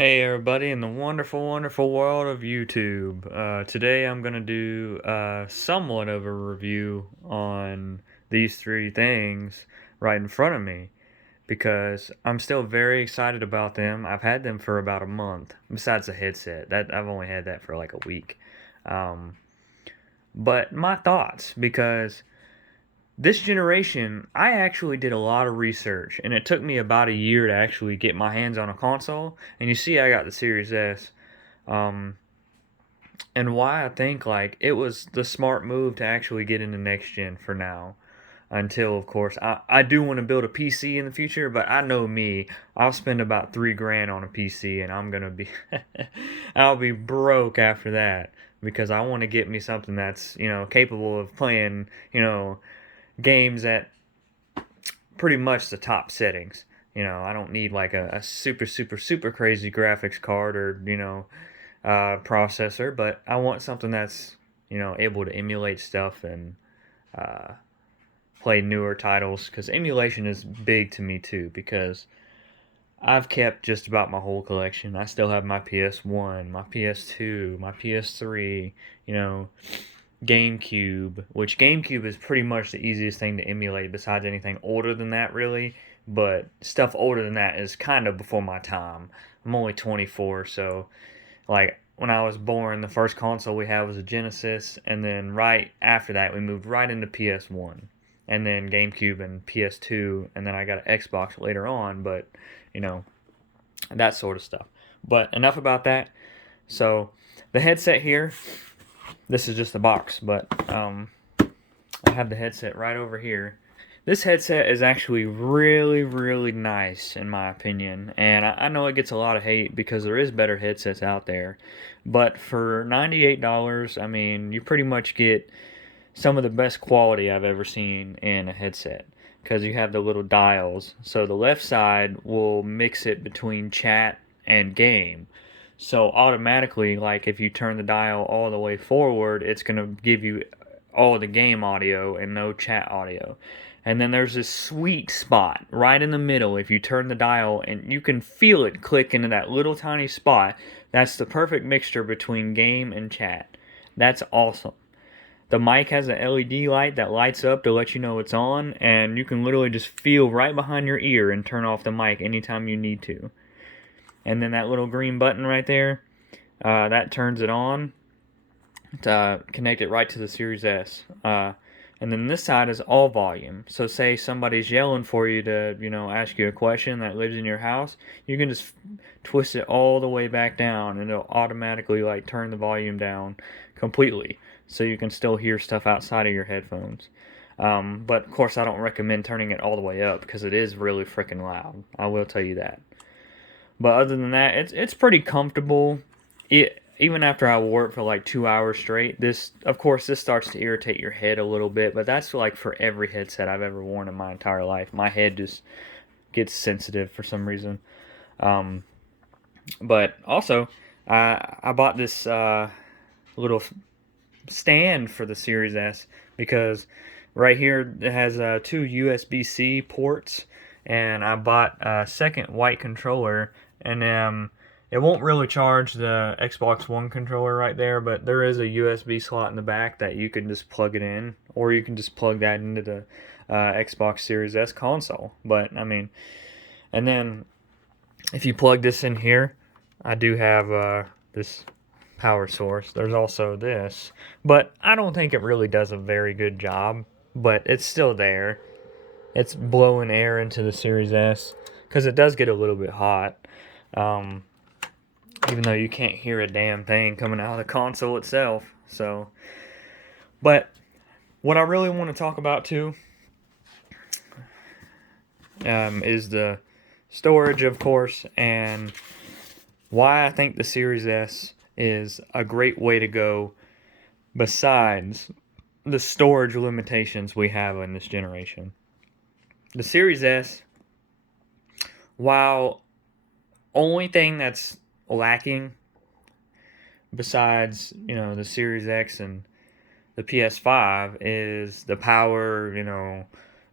Hey everybody in the wonderful, wonderful world of YouTube. Today I'm going to do somewhat of a review on these three things right in front of me because I'm still very excited about them. I've had them for about a month, besides the headset. That I've only had that for like a week. Um, but my thoughts, because this generation, I actually did a lot of research, and it took me about a year to actually get my hands on a console. And you see, I got the Series S. Um, and why I think like it was the smart move to actually get into next gen for now. Until of course I do want to build a PC in the future, but I know me, I'll spend about 3 grand on a PC and I'm gonna be I'll be broke after that because I want to get me something that's, capable of playing, games at pretty much the top settings. I don't need like a super, super, super crazy graphics card or, processor, but I want something that's, able to emulate stuff and uh, play newer titles because emulation is big to me too because I've kept just about my whole collection. I still have my PS1, my PS2, my PS3, you know, GameCube, which GameCube is pretty much the easiest thing to emulate besides anything older than that, really. But stuff older than that is kind of before my time. I'm only 24, so like when I was born, the first console we had was a Genesis, and then right after that, we moved right into PS1, and then GameCube and PS2, and then I got an Xbox later on, but you know, that sort of stuff. But enough about that. So, the headset here, this is just the box, but I have the headset right over here. This headset is actually really, really nice in my opinion, and I know it gets a lot of hate because there is better headsets out there. But for $98, I mean, you pretty much get some of the best quality I've ever seen in a headset because you have the little dials. So the left side will mix it between chat and game. So automatically, like if you turn the dial all the way forward, it's going to give you all the game audio and no chat audio. And then there's this sweet spot right in the middle. If you turn the dial and you can feel it click into that little tiny spot, that's the perfect mixture between game and chat. That's awesome. The mic has an LED light that lights up to let you know it's on, and you can literally just feel right behind your ear and turn off the mic anytime you need to. And then that little green button right there, that turns it on to connect it right to the Series S. And then this side is all volume. So say somebody's yelling for you to, ask you a question that lives in your house, you can just twist it all the way back down and it'll automatically like turn the volume down completely so you can still hear stuff outside of your headphones. But of course I don't recommend turning it all the way up because it is really freaking loud. I will tell you that. But other than that, it's pretty comfortable. Even after I wore it for like 2 hours straight, this of course this starts to irritate your head a little bit, but that's like for every headset I've ever worn in my entire life. My head just gets sensitive for some reason. Um, but also, I bought this little stand for the Series S because right here it has two USB-C ports, and I bought a second white controller, and it won't really charge the Xbox One controller right there, but there is a USB slot in the back that you can just plug it in, or you can just plug that into the Xbox Series S console. But I mean, and then if you plug this in here, I do have this power source. There's also this, but I don't think it really does a very good job. But it's still there. It's blowing air into the Series S because it does get a little bit hot. Um, Even though you can't hear a damn thing coming out of the console itself. So, but what I really want to talk about too is the storage, of course, and why I think the Series S is a great way to go besides the storage limitations we have in this generation. The Series S, while only thing that's lacking besides, the Series X and the PS5 is the power,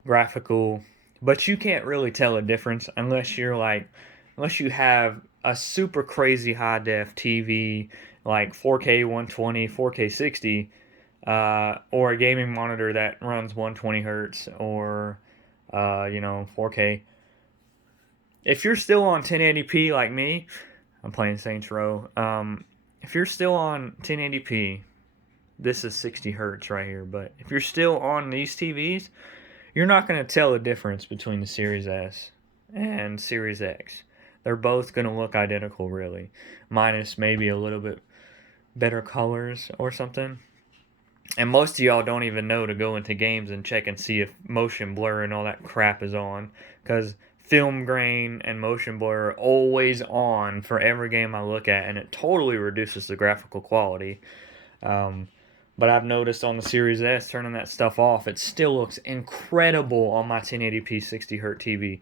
graphical, but you can't really tell a difference unless you have a super crazy high def TV like 4K 120, 4K 60, or a gaming monitor that runs 120 hertz or 4K. If you're still on 1080p like me, I'm playing Saints Row. If you're still on 1080p, this is 60 hertz right here. But if you're still on these TVs, you're not going to tell the difference between the Series S and Series X. They're both going to look identical, really, minus maybe a little bit better colors or something. And most of y'all don't even know to go into games and check and see if motion blur and all that crap is on, because film grain and motion blur are always on for every game I look at, and it totally reduces the graphical quality. Um, but I've noticed on the Series S, turning that stuff off, it still looks incredible on my 1080p 60 Hz TV.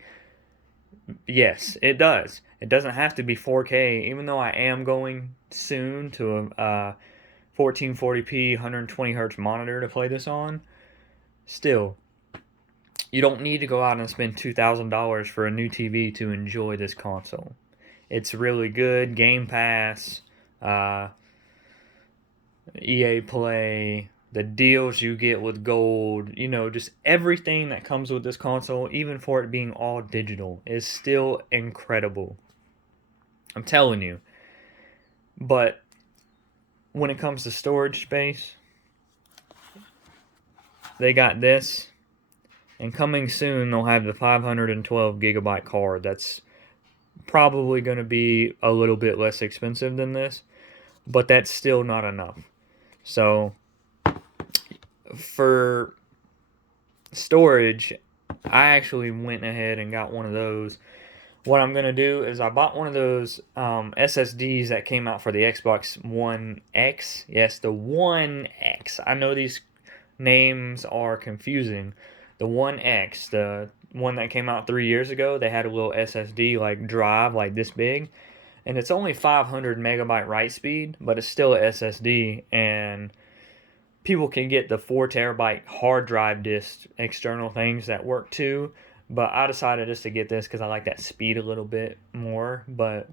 Yes, it does. It doesn't have to be 4K, even though I am going soon to a 1440p 120 hertz monitor to play this on. Still, you don't need to go out and spend $2,000 for a new TV to enjoy this console. It's really good. Game Pass, EA Play, the deals you get with gold, just everything that comes with this console, even for it being all digital, is still incredible. I'm telling you. But when it comes to storage space, they got this, and coming soon they'll have the 512 gigabyte card. That's probably going to be a little bit less expensive than this, but that's still not enough. So for storage, I actually went ahead and got one of those. What I'm going to do is I bought one of those SSDs that came out for the Xbox One X. Yes, the One X. I know these names are confusing. The One X, the one that came out 3 years ago, they had a little SSD like drive like this big. And it's only 500 megabyte write speed, but it's still a SSD. And people can get the 4 terabyte hard drive disk external things that work too. But I decided just to get this because I like that speed a little bit more. But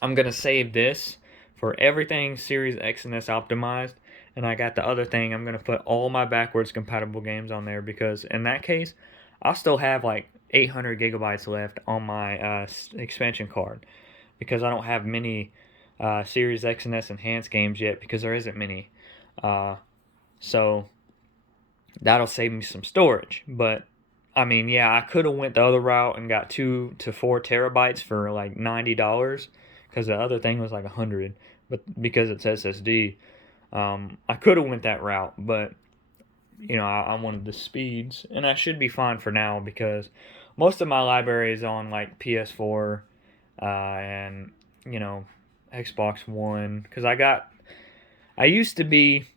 I'm going to save this for everything Series X and S optimized. And I got the other thing. I'm going to put all my backwards compatible games on there, because in that case, I'll still have like 800 gigabytes left on my expansion card, because I don't have many Series X and S enhanced games yet, because there isn't many. So that'll save me some storage. But I mean, yeah, I could have went the other route and got 2 to 4 terabytes for like $90, because the other thing was like $100. But because it's SSD, I could have went that route. But I wanted the speeds, and I should be fine for now, because most of my library is on like PS4 and Xbox One. Because I used to be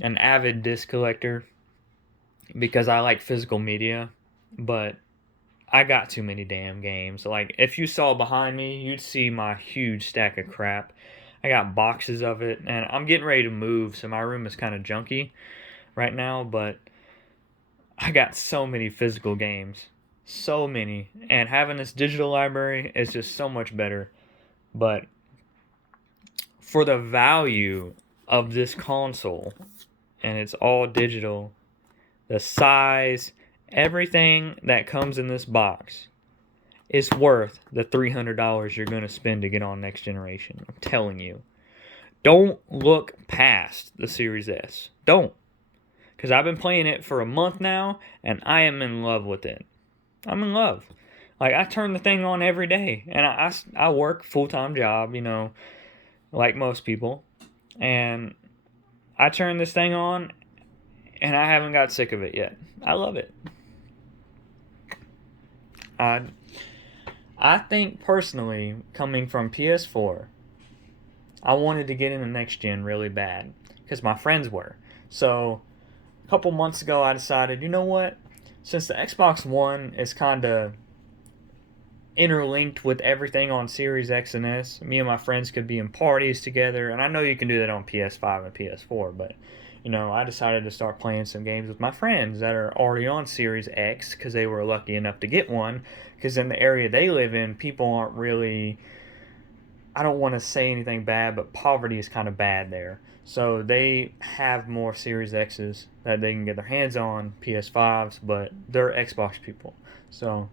an avid disc collector because I like physical media, but I got too many damn games. Like, if you saw behind me, you'd see my huge stack of crap. I got boxes of it, and I'm getting ready to move, so my room is kind of junky right now, but I got so many physical games. So many. And having this digital library is just so much better. But for the value of this console, and it's all digital, the size, everything that comes in this box is worth the $300 you're going to spend to get on next generation. I'm telling you. Don't look past the Series S. Don't. Because I've been playing it for a month now, and I am in love with it. I'm in love. Like, I turn the thing on every day, and I work full-time job, like most people. And I turn this thing on, and I haven't got sick of it yet. I love it. I think personally, coming from PS4, I wanted to get into next gen really bad, because my friends were. So a couple months ago, I decided, you know what? Since the Xbox One is kind of interlinked with everything on Series X and S, me and my friends could be in parties together, and I know you can do that on PS5 and PS4, but I decided to start playing some games with my friends that are already on Series X, because they were lucky enough to get one, because in the area they live in, people aren't really I don't want to say anything bad, but poverty is kind of bad there. So they have more Series X's that they can get their hands on, PS5s, but they're Xbox people. So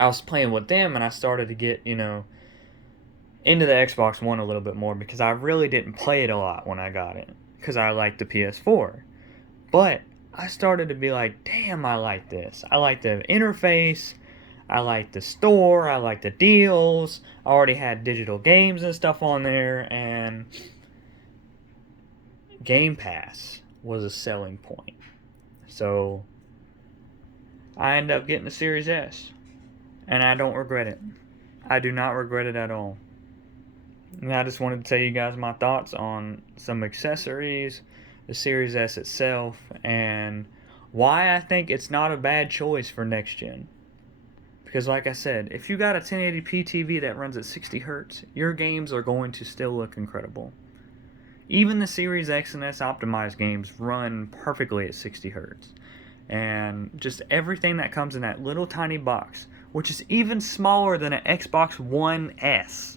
I was playing with them and I started to get, into the Xbox One a little bit more because I really didn't play it a lot when I got it because I liked the PS4. But I started to be like, damn, I like this. I like the interface. I like the store. I like the deals. I already had digital games and stuff on there, and Game Pass was a selling point. So I ended up getting the Series S, and I don't regret it. I do not regret it at all. And I just wanted to tell you guys my thoughts on some accessories, the Series S itself, and why I think it's not a bad choice for next gen. Because like I said, if you got a 1080p TV that runs at 60 hertz, your games are going to still look incredible. Even the Series X and S optimized games run perfectly at 60 hertz. And just everything that comes in that little tiny box, which is even smaller than an Xbox One S.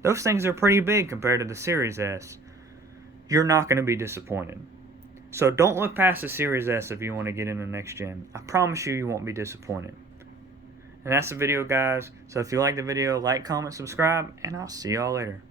Those things are pretty big compared to the Series S. You're not going to be disappointed. So don't look past the Series S if you want to get into next gen. I promise you, you won't be disappointed. And that's the video, guys. So if you like the video, like, comment, subscribe, and I'll see y'all later.